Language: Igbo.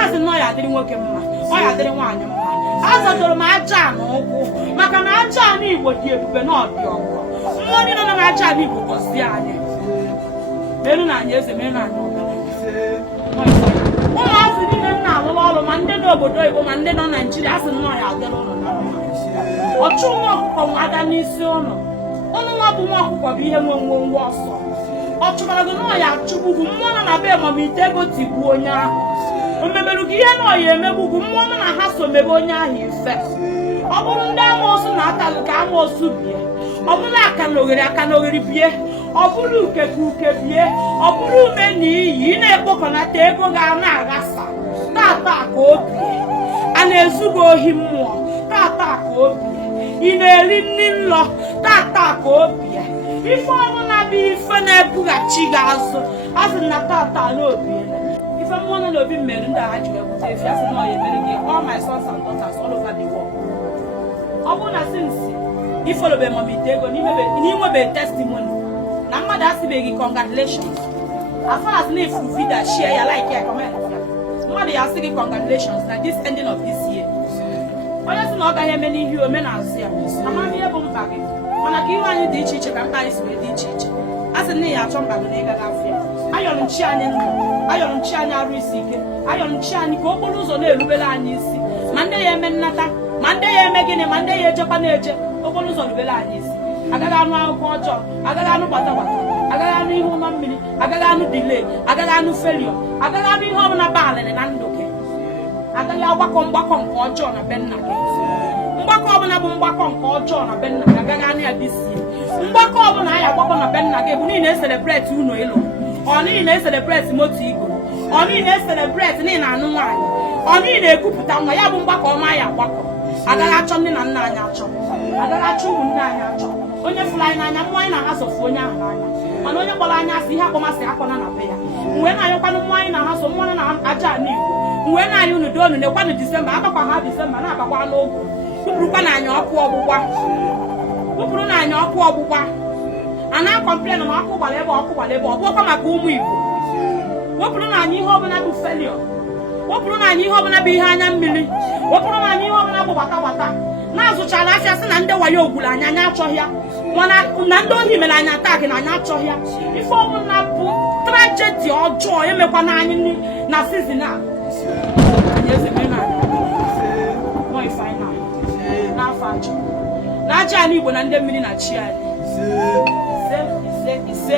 maazị nọ ya adịrị nwoke mma ọ ya adịrị nwaanyị mma azọdoro m aja na ụkwụ maka na aja na Igbo dị ebube na ọdị ọkụ mmụọ niile nọ n'aja na Igbo gọzie anyị merụ na anyị eze merụ na anyị ụmụazị niile nna alụrụ ọrụ ma ndị n'obodo Igbo ma ndị nọ Naijiria asị nnọọ ya adịrị ụlọ na mma ọchụ nwa ọkụkọ nwa ada n'isi ụlọ ụnụ nwa bụ nwa ọkụkọ bụ ihe nwe nwa ọsọ ọ chụbara gị nọọ ya achụgbugwu mmụọ nọ na be mamite ego tigbuo onye ahụ o meberu gị ihe nọọ ya emegbugwu mmụọ nọ na ha so mebe onye ahụ ife ọ bụrụ ndị amoosu na-atalụ ka amoosu bie ọ bụrụ aka na oghere bie ọ bụrụ uke ka uke bie ọ bụrụ ume na iyi ị na-ekpokọnata ego ga na-aghasa tata ka obi a na-ezu gị ohi mmụọ tata ka obi ị na-eri nri nlọ tata ka obi ife ọbụla bụ ife na-ebughachi gị azụ azụ na tata n'obi ife mmụọ nọ n'obi mmeri ndị agha ji wepụta efi asị na ọya emere gị all my sons and daughters all over the world ọ bụrụ na sinsi ifolobe mamite ego n'inwebe testimony na mmadụ asịbeghị congratulations as far as na ifu video share ya like ya comment mmadụ ya asị gị congratulations na this ending of this year onye sị na ọ gaghị eme n'ihe omenazụ ya amamihe ihe bụ mba gị mana ka iwe anyị dị iche iche ka mba anyị si wee dị iche iche a sị na ya achọ mba gị na ịgaghị afịa ayọrọ nchi anyị ndụ ayọrọ nchi anyị arụ isi ike ayọrọ nchi anyị ka okporo ụzọ na-erubere anyị isi ma ndị ya eme nnata ma ndị ya eme gịnị ma ndị ya ejekwa na-eje okporo ụzọ rubere anyị isi agaghị anụ akwụkwọ ọjọọ agaghị anụ gbata agaghị anụ ihe ụma mmiri agaghị anụ delay agaghị anụ failure agaghị anụ ihe ọbụla baalịrị na ndụ gị agaghị mgbakọ nke ọjọọ na be nna gị mgbakọ ọbụla bụ mgbakọ nke ọjọọ na be nna gị agaghị anụ ya bisi mgbakọ ọbụla anyị agbakọ na be nna gị bụ niile eselebreti ụlọ ịlụ ọ niile eselebreti moto igo ọ niile eselebreti niile anụ nwaanyị ọ niile ekupụta nwa ya bụ mgbakọ ọma anyị agbakọ agaghị achọ ndị na nna anyị achọ agaghị achọ ụmụnne anyị achọ onye fụrụ anyị n'anya mmụọ anyị na-ahasofu onye ahụ n'anya mana onye kpọrọ anyị asị ihe akpọmasị akpọna na be ya mgbe na-anyụkwanụ mmụọ anyị na-ahaso mmụọ na aja ala Igbo mgbe na-anyị unu do unu nekwanụ Disemba akakwa ha Disemba na-abakwa n'ogu wụpụrụkwa na anyị ọkụ ọgbụgba wụpụrụ na anyị ọkụ ọgbụgba a na-akọmplen na ọkụ gbara ebe ọkụ gbara ebe ọ bụkwa maka ụmụ Igbo wepụrụ na anyị ihe ọbụla bụ felio wepụrụ na anyị ihe ọbụla bụ ihe anya mmiri wepụrụ na anyị ihe ọbụla bụ gbata na-azụchara afịa sị na ndị wayo ogwuru anyị anya achọghị ya mana na ndị ohi mere anyị ataki na anyị achọghị ya ife ọbụla bụ trajedi ọjọọ emekwa na anyị na sizin a n'afọ ajọ na aja ala Igbo na ndị mmiri na chi anyị ise